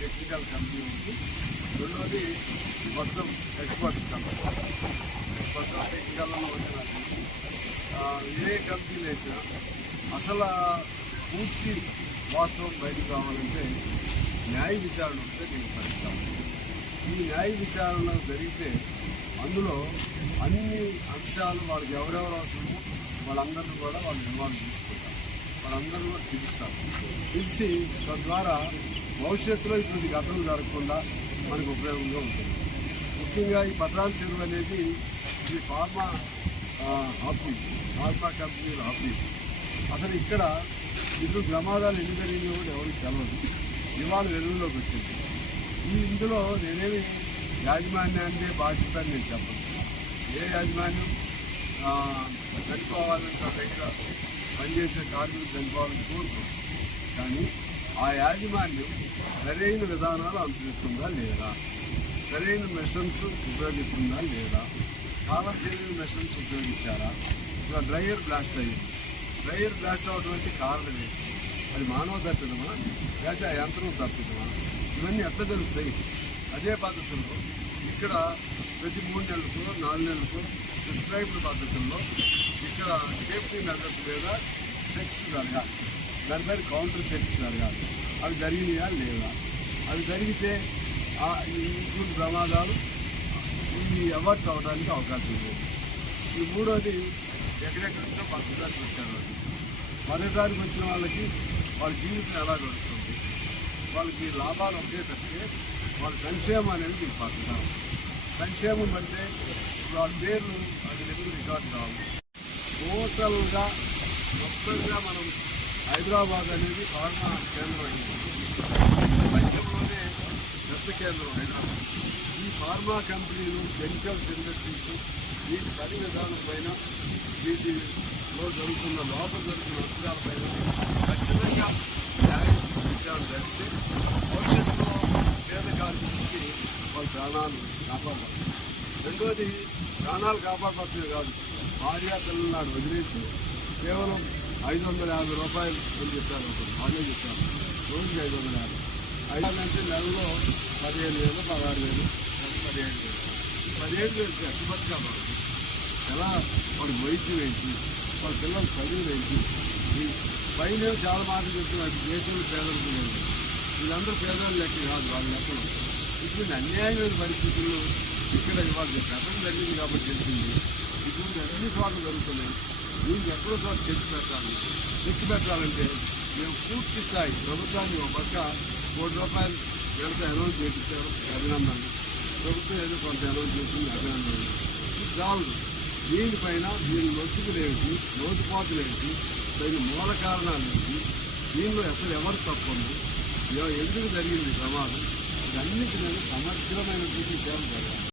Technical company ఉంది. రెండోది మొత్తం ఎక్స్పర్ట్స్ కంపెనీ. మొత్తం టెక్నికల్లో వచ్చిన ఏ కంపెనీలు వేసినా అసలు పూర్తి వాస్తవం బయటకు రావాలంటే న్యాయ విచారణ వస్తే దీనికి పరిష్కారం. ఈ న్యాయ విచారణ జరిగితే అందులో అన్ని అంశాలు వాళ్ళకి ఎవరెవరు అవసరమో వాళ్ళందరినీ కూడా వాళ్ళు ఇన్వాల్వ్ చేసుకుంటారు. వాళ్ళందరూ కూడా తెలిసి తద్వారా భవిష్యత్తులో ఇటువంటి ఘటనలు జరగకుండా మనకు ఉపయోగంగా ఉంటుంది. ముఖ్యంగా ఈ పత్రాల చెరువు అనేది ఇది ఫార్మా కంపెనీల ఆఫీస్. అసలు ఇక్కడ ఇల్లు ప్రమాదాలు ఎన్ని జరిగిందో కూడా ఎవరికి తెలవదు. ఇవాళ వెలుగులోకి వచ్చింది. ఇందులో నేనేమి యాజమాన్యాన్ని బాధ్యత అని నేను చెప్పను. ఏ యాజమాన్యం చనిపోవాలంటే దగ్గర పనిచేసే కార్మికులు చనిపోవాలని కోరుకోరు. కానీ ఆ యాజమాన్యం సరైన విధానాలు అనుసరిస్తుందా లేదా, సరైన మెషన్స్ ఉపయోగిస్తుందా లేదా, కాలం చెల్లిన మెషన్స్ ఉపయోగించారా. ఇలా డ్రైయర్ బ్లాస్ట్ అయ్యింది. డ్రైయర్ బ్లాస్ట్ అవడానికి కారణం ఏంటి? అది మానవ తప్పిదమా లేకపోతే ఆ యంత్రం తప్పిదమా? ఇవన్నీ ఎట్లా జరుగుతాయి? అదే పద్ధతుల్లో ఇక్కడ ప్రతి 3 నెలలకు 4 నెలలకు ప్రిస్క్రైబ్డ్ పద్ధతుల్లో ఇక్కడ సేఫ్టీ మెజర్స్ మీద చెక్స్ జరగాలి. దాని మీద కౌంటర్ చెక్స్ జరగాలి. అవి జరిగినాయా లేదా? అవి జరిగితే ఇటువంటి ప్రమాదాలు ఇవి అవార్డ్ అవడానికి అవకాశం లేదు. ఈ మూడోది ఎక్కడెక్కడి నుంచో పద్ధతికి వచ్చారు. మొదటిసారికి వచ్చిన వాళ్ళకి వాళ్ళ జీవితం ఎలా గడుస్తుంది, వాళ్ళకి లాభాలు ఒకే తప్పితే వాళ్ళ సంక్షేమం అనేది మీకు పద్ధతి. సంక్షేమం అంటే వాళ్ళ పేర్లు అది ఎందుకు రికార్డు కావాలి. టోటల్గా మొత్తంగా మనం హైదరాబాద్ అనేది ఫార్మా కేంద్రం అయింది. ప్రపంచంలోనే పెద్ద కేంద్రం హైదరాబాద్. ఈ ఫార్మా కంపెనీలు, కెమికల్స్ ఇండస్ట్రీస్ వీటి పని విధానం పైన, వీటిలో జరుగుతున్న లోపల జరుగుతున్న అంశాలపైన ఖచ్చితంగా న్యాయ విచారణ జరిగితే భవిష్యత్తులో పేద కార్మికులకి వాళ్ళ ప్రాణాలు కాపాడవచ్చు. రెండోది ప్రాణాలు కాపాడవచ్చు కాదు, భార్య పిల్లలను వదిలేసి కేవలం 550 రూపాయలు అని చెప్పారు. వాళ్ళే చెప్పారు రోజుకి 550. 5 అంటే నెలలో 15,000, 16,000, 17,000. 17,000 కట్టుబడి కావాలి. ఎలా వాడు వైద్యం ఏంటి, వాళ్ళ పిల్లలు చదువులు ఏంటి? ఈ పైన చాలా మాటలు చెప్తున్నారు. దేశంలో పేదలకు లేదు. వీళ్ళందరూ పేదలు లెక్క కాదు, వాళ్ళ లెక్కలు. ఇటువంటి అన్యాయమైన పరిస్థితుల్లో ఇక్కడ ఇవాళ గతం జరిగింది కాబట్టి తెలిసింది. ఇటువంటి అన్ని చోట్ల జరుగుతున్నాయి. దీనికి ఎక్కడో చోట తెచ్చి పెట్టాలంటే మేము పూర్తి స్థాయి ప్రభుత్వాన్ని ఒక పక్క ₹1 వెళ్తే అనౌన్స్ చేయించారు, అభినందనలు. ప్రభుత్వం ఏదో కొంత అనౌన్స్ చేసింది, అభినందనలు. ఇది చాలు. దీనిపైన దీని నొచ్చుకులేంటి, లోతుపాతులేంటి, దాని మూల కారణాలు ఏంటి, దీనిలో అసలు ఎవరు తప్పండి, ఎందుకు జరిగింది ప్రమాదం, ఇదన్నిటి మీద సమగ్రమైనటువంటి విచారణ జరగాలి.